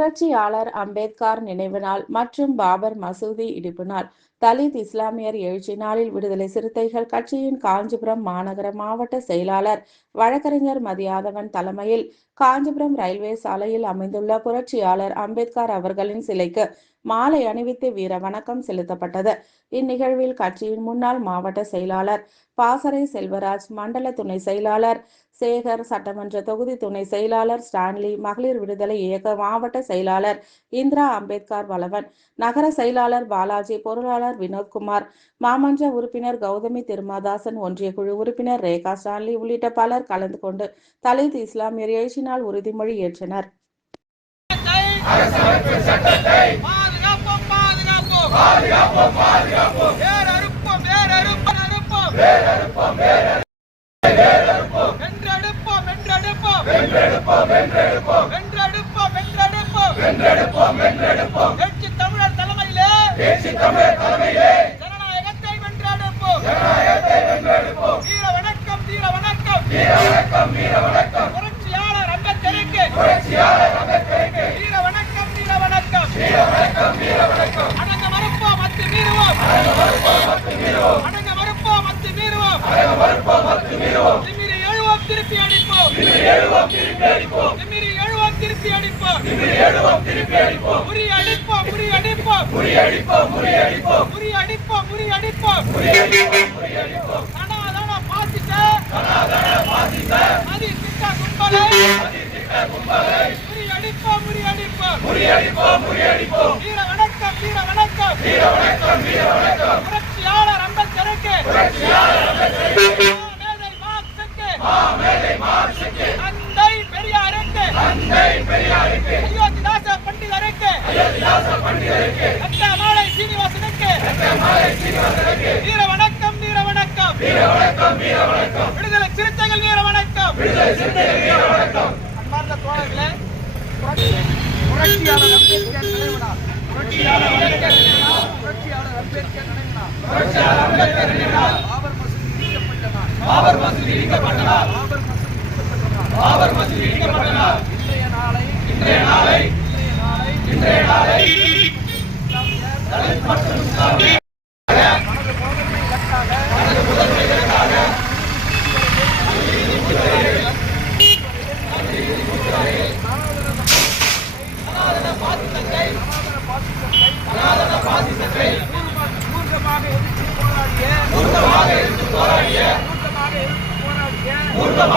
புரட்சியாளர் அம்பேத்கர் நினைவு நாள் மற்றும் பாபர் மசூதி இடிப்பு நாள். தலித் இஸ்லாமியர் எழுச்சி நாளில் விடுதலை சிறுத்தைகள் கட்சியின் காஞ்சிபுரம் மாநகர மாவட்ட செயலாளர் வழக்கறிஞர் மதியாதவன் தலைமையில் காஞ்சிபுரம் ரயில்வே சாலையில் அமைந்துள்ள புரட்சியாளர் அம்பேத்கர் அவர்களின் சிலைக்கு மாலை அணிவித்து வீர வணக்கம் செலுத்தப்பட்டது. இந்நிகழ்வில் கட்சியின் முன்னாள் மாவட்ட செயலாளர் பாசறை செல்வராஜ், மண்டல துணை செயலாளர் சேகர், சட்டமன்ற தொகுதி துணை செயலாளர் ஸ்டான்லி, மகளிர் விடுதலை இயக்க மாவட்ட செயலாளர் இந்திரா, அம்பேத்கர் வளவன், நகர செயலாளர் பாலாஜி, பொருளாளர் வினோத்குமார், மாமன்ற உறுப்பினர் கௌதமி திருமாதாசன், ஒன்றிய குழு உறுப்பினர் ரேகா, ஸ்டான்லி உள்ளிட்ட பலர் கலந்து கொண்டு தலித் இஸ்லாமியர் எழுச்சி நாள் உறுதிமொழி ஏற்றனர். தமிழர் தலைமையிலே ஜனநாயகத்தை வென்றெடுப்போம். வீர வணக்கம், வீர வணக்கம், வீர வணக்கம். புரட்சியாளர் அம்பேத்கருக்கு வீர வணக்கம், வீர வணக்கம். அடங்க மறுப்போம், அத்து மீறுவோம். அடங்க மறுப்போம், அத்து மீறுவோம். திமிரி எழுவோம், திருப்பி அடிப்போம். திமிரி எழுவோம், திருப்பி அடிப்போம். முறியடிப்போம், முறியடிப்போம். சனாதன பாசிச மதி திட்ட கும்பலை முறியடிப்போம். வீர வணக்கம், வீர வணக்கம். புரட்சியாளர் அம்பேத்கருக்கு மேதை மார்க்சுக்கு தந்தை பெரியாருக்கு அயோத்திதாச பண்டிதருக்கு மாலை சீனிவாசனுக்கு வீர வணக்கம், வீர வணக்கம். விடுதலை சிறுத்தைகள் வீர வணக்கம். அன்பார்ந்த தோழர்களே, புரட்சியாளர் அம்பேத்கர் நினைவு நாள். பாபர் மசூதி இடிக்கப்பட்ட நாள். இன்றைய நாளை தலித் மற்றும் இஸ்லாமியர் தனது முதன்மை இலக்காக சனாதன பாசிசத்தை மூர்க்கமாக எதிர்த்து போராடிய